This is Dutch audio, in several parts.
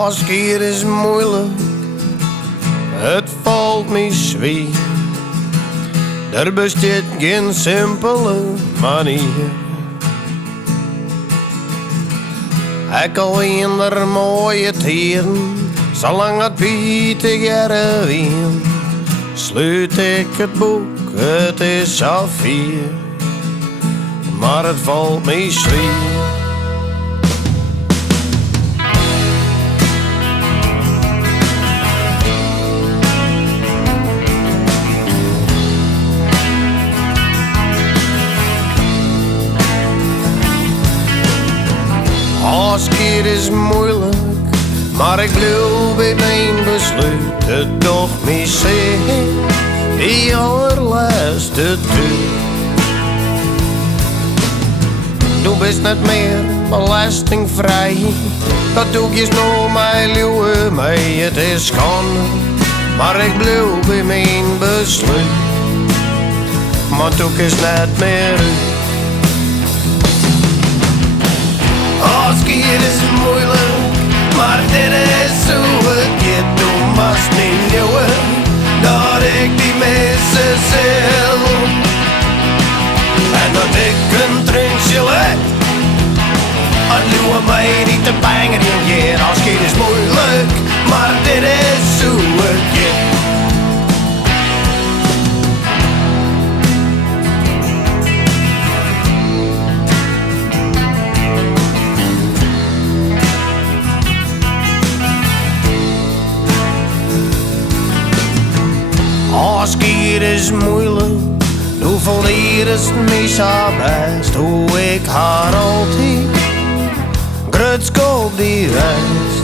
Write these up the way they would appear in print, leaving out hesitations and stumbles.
Afscheid is moeilijk, het valt me zwaar. Er bestaat geen simpele manier. Ik alleen der mooie tijden, zolang het bij jaren wien. Sluit ik het boek, het is al 4, maar het valt me zwaar. Afscheid is moeilijk, maar ik geloof bij mijn besluit. Het toch me zeggen, die allerlaatste tuur. Du bist net meer belastingvrij, dat doe je nog mijn lieve mij. Het is schande, maar ik geloof bij mijn besluit. Maar doe is net meer uit. Afscheid is moeilijk, maar dit is zo het gaat. Du moest niet nieuwen, dat ik die mensen zil. En dat ik een drinkje let, het luwe mij niet te bangen in je. Afscheid is moeilijk, maar dit is zo het gaat. Afscheid is moeilijk, hoeveel hier is het me zo best. Hoe ik haar altijd grutskoop die wijst.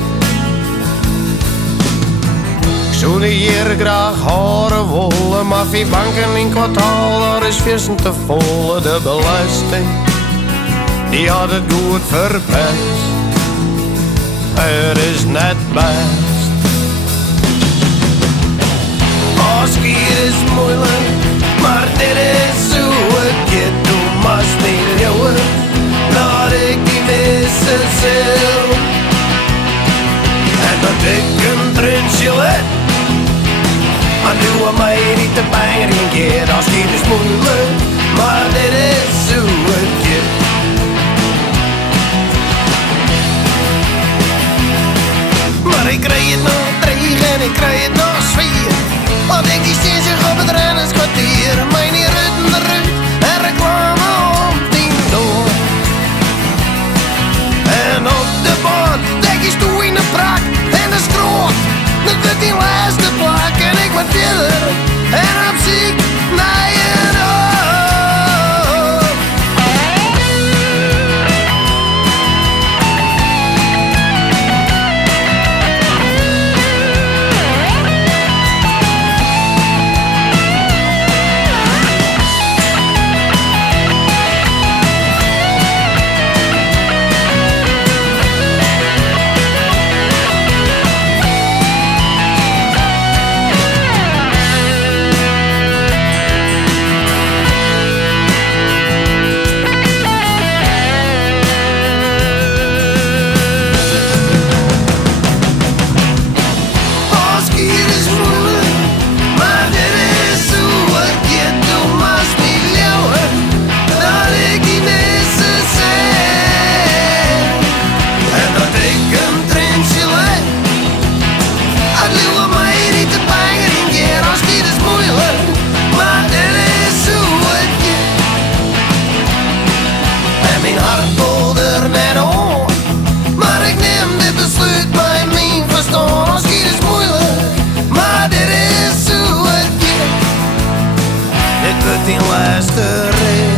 Ik zou die hier graag horen willen, maar 4 banken in kwartaal, daar is vissen te vol. De belasting, die had het goed verpest. Het is net best. Afscheid is moeilijk, maar dit is zo het gaat. Du moest niet nieuwen, dat ik die missen zil. En dat ik een drinkje let, maar doe mij niet te bangen in keer. Afscheid is moeilijk, maar dit is zo het gaat. Maar ik krijg het nog 3 en ik krijg het nog 4. Want ik die steen zich op het rennerskwartier. Mijn hier uit de ruit en reclame om 10 door. En op de baan leg je stoel in de prak en de schroot. Dat wordt die laatste plak en ik word verder en op ziek naar je door. Mijn hart voelt er net om, maar ik neem dit besluit bij mijn verstand. Afscheid is moeilijk, maar dit is zo het gaat. Dit wordt die laatste rit.